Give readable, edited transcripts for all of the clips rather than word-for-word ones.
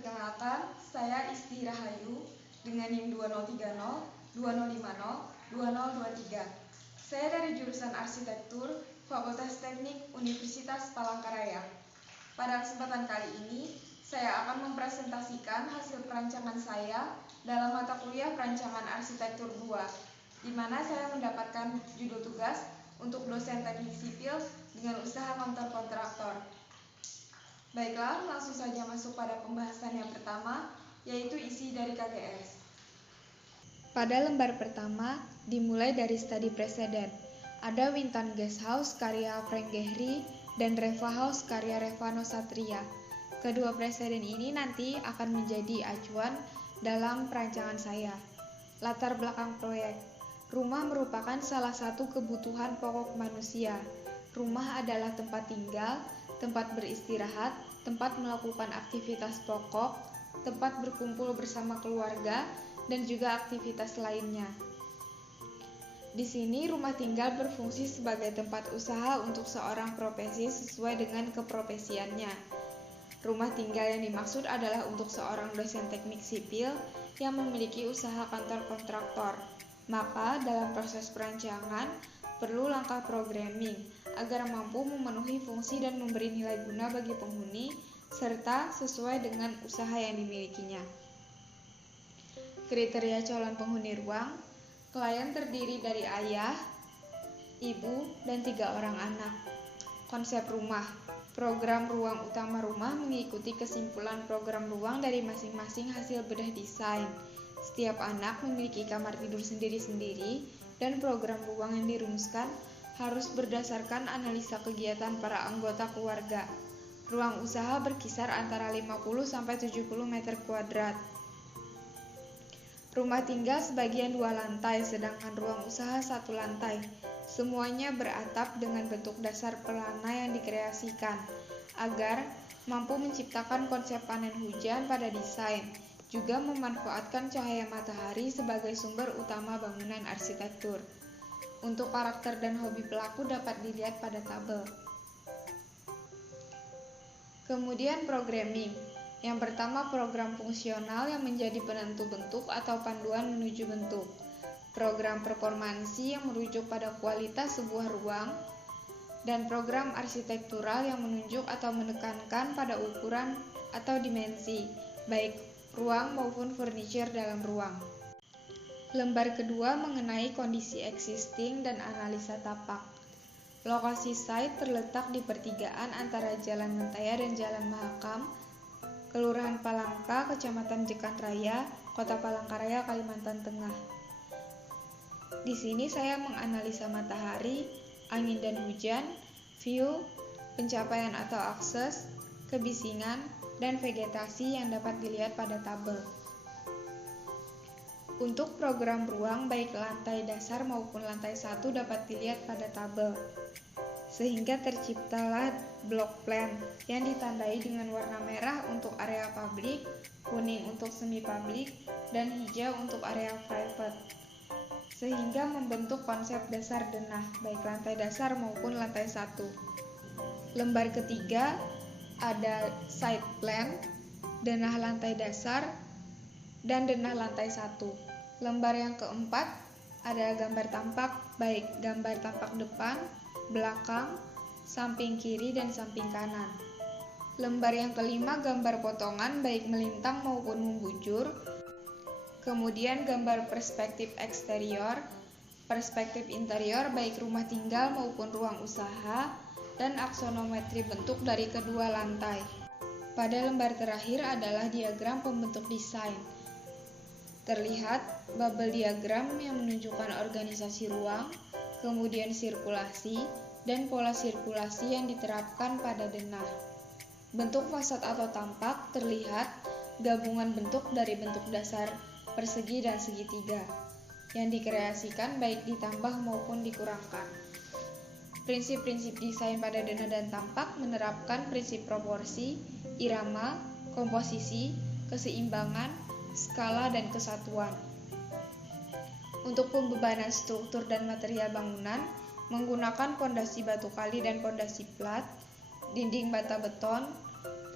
Perkenalkan, saya Isti Rahayu dengan NIM 2030, 2050, 2023. Saya dari jurusan Arsitektur, Fakultas Teknik Universitas Palangkaraya. Pada kesempatan kali ini, saya akan mempresentasikan hasil perancangan saya dalam mata kuliah Perancangan Arsitektur 2, di mana saya mendapatkan judul tugas untuk dosen teknik sipil dengan usaha kantor kontraktor. Baiklah, langsung saja masuk pada pembahasan yang pertama, yaitu isi dari KGS. Pada lembar pertama, dimulai dari studi preseden. Ada Wintan Guest House karya Frank Gehry dan Reva House karya Revano Satria. Kedua preseden ini nanti akan menjadi acuan dalam perancangan saya. Latar belakang proyek. Rumah merupakan salah satu kebutuhan pokok manusia. Rumah adalah tempat tinggal, tempat beristirahat, tempat melakukan aktivitas pokok, tempat berkumpul bersama keluarga, dan juga aktivitas lainnya. Di sini rumah tinggal berfungsi sebagai tempat usaha untuk seorang profesi sesuai dengan keprofesiannya. Rumah tinggal yang dimaksud adalah untuk seorang dosen teknik sipil yang memiliki usaha kantor kontraktor. Maka dalam proses perancangan perlu langkah programming agar mampu memenuhi fungsi dan memberi nilai guna bagi penghuni serta sesuai dengan usaha yang dimilikinya. Kriteria calon penghuni ruang. Klien terdiri dari ayah, ibu, dan 3 orang anak. Konsep rumah. Program ruang utama rumah mengikuti kesimpulan program ruang dari masing-masing hasil bedah desain. Setiap anak memiliki kamar tidur sendiri-sendiri dan program ruang yang dirumuskan harus berdasarkan analisa kegiatan para anggota keluarga. Ruang usaha berkisar antara 50-70 meter kuadrat. Rumah tinggal sebagian 2 lantai, sedangkan ruang usaha 1 lantai. Semuanya beratap dengan bentuk dasar pelana yang dikreasikan, agar mampu menciptakan konsep panen hujan pada desain, juga memanfaatkan cahaya matahari sebagai sumber utama bangunan arsitektur. Untuk karakter dan hobi pelaku dapat dilihat pada tabel. Kemudian programming. Yang pertama program fungsional yang menjadi penentu bentuk atau panduan menuju bentuk. Program performansi yang merujuk pada kualitas sebuah ruang. Dan program arsitektural yang menunjuk atau menekankan pada ukuran atau dimensi, baik ruang maupun furniture dalam ruang. Lembar kedua mengenai kondisi existing dan analisa tapak. Lokasi site terletak di pertigaan antara Jalan Mentaya dan Jalan Mahakam, Kelurahan Palangka, Kecamatan Jekan Raya, Kota Palangkaraya, Kalimantan Tengah. Di sini saya menganalisa matahari, angin dan hujan, view, pencapaian atau akses, kebisingan, dan vegetasi yang dapat dilihat pada tabel. Untuk program ruang baik lantai dasar maupun lantai 1 dapat dilihat pada tabel. Sehingga terciptalah block plan yang ditandai dengan warna merah untuk area publik, kuning untuk semi publik, dan hijau untuk area private. Sehingga membentuk konsep dasar denah baik lantai dasar maupun lantai 1. Lembar ketiga ada site plan, denah lantai dasar, dan denah lantai 1. Lembar yang keempat ada gambar tampak, baik gambar tampak depan, belakang, samping kiri, dan samping kanan. Lembar yang kelima gambar potongan baik melintang maupun membujur. Kemudian gambar perspektif eksterior, perspektif interior baik rumah tinggal maupun ruang usaha, dan aksonometri bentuk dari kedua lantai. Pada lembar terakhir adalah diagram pembentuk desain. Terlihat bubble diagram yang menunjukkan organisasi ruang, kemudian sirkulasi, dan pola sirkulasi yang diterapkan pada denah. Bentuk fasad atau tampak terlihat gabungan bentuk dari bentuk dasar persegi dan segitiga, yang dikreasikan baik ditambah maupun dikurangkan. Prinsip-prinsip desain pada denah dan tampak menerapkan prinsip proporsi, irama, komposisi, keseimbangan, skala, dan kesatuan. Untuk pembebanan struktur dan material bangunan menggunakan pondasi batu kali dan pondasi plat, dinding bata beton,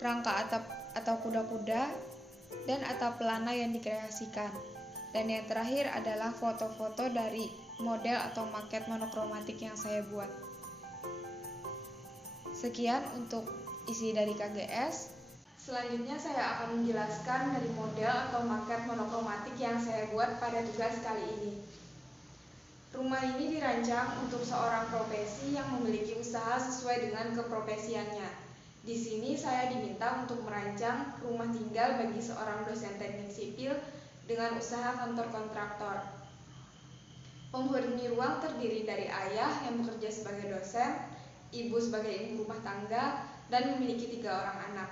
rangka atap atau kuda-kuda, dan atap pelana yang dikreasikan. Dan yang terakhir adalah foto-foto dari model atau maket monokromatik yang saya buat. Sekian untuk isi dari KGS. Selanjutnya saya akan menjelaskan dari model atau maket monokromatik yang saya buat pada tugas kali ini. Rumah ini dirancang untuk seorang profesi yang memiliki usaha sesuai dengan keprofesiannya. Di sini saya diminta untuk merancang rumah tinggal bagi seorang dosen teknik sipil dengan usaha kantor kontraktor. Penghuni ruang terdiri dari ayah yang bekerja sebagai dosen, ibu sebagai ibu rumah tangga, dan memiliki 3 orang anak.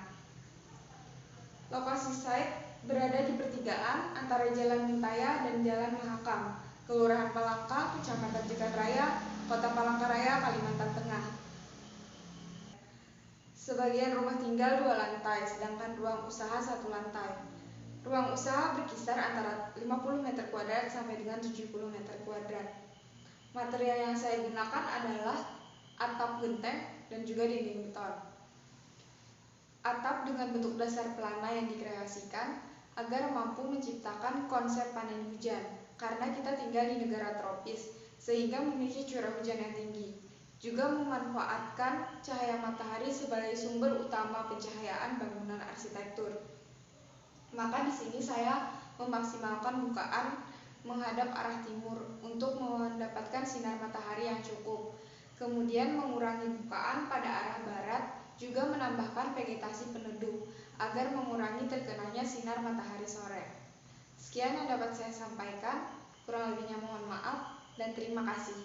Lokasi site berada di pertigaan antara Jalan Mentaya dan Jalan Mahakam, Kelurahan Palangka, Kecamatan Jekat Raya, Kota Palangkaraya, Kalimantan Tengah. Sebagian rumah tinggal 2 lantai, sedangkan ruang usaha 1 lantai. Ruang usaha berkisar antara 50 meter kuadrat sampai dengan 70 meter kuadrat. Material yang saya gunakan adalah atap genteng dan juga dinding beton. Atap dengan bentuk dasar pelana yang dikreasikan agar mampu menciptakan konsep panen hujan, karena kita tinggal di negara tropis, sehingga memiliki curah hujan yang tinggi. Juga memanfaatkan cahaya matahari sebagai sumber utama pencahayaan bangunan arsitektur. Maka di sini saya memaksimalkan bukaan menghadap arah timur untuk mendapatkan sinar matahari yang cukup. Kemudian mengurangi bukaan pada arah barat, juga menambahkan vegetasi peneduh agar mengurangi terkenanya sinar matahari sore. Sekian yang dapat saya sampaikan, kurang lebihnya mohon maaf dan terima kasih.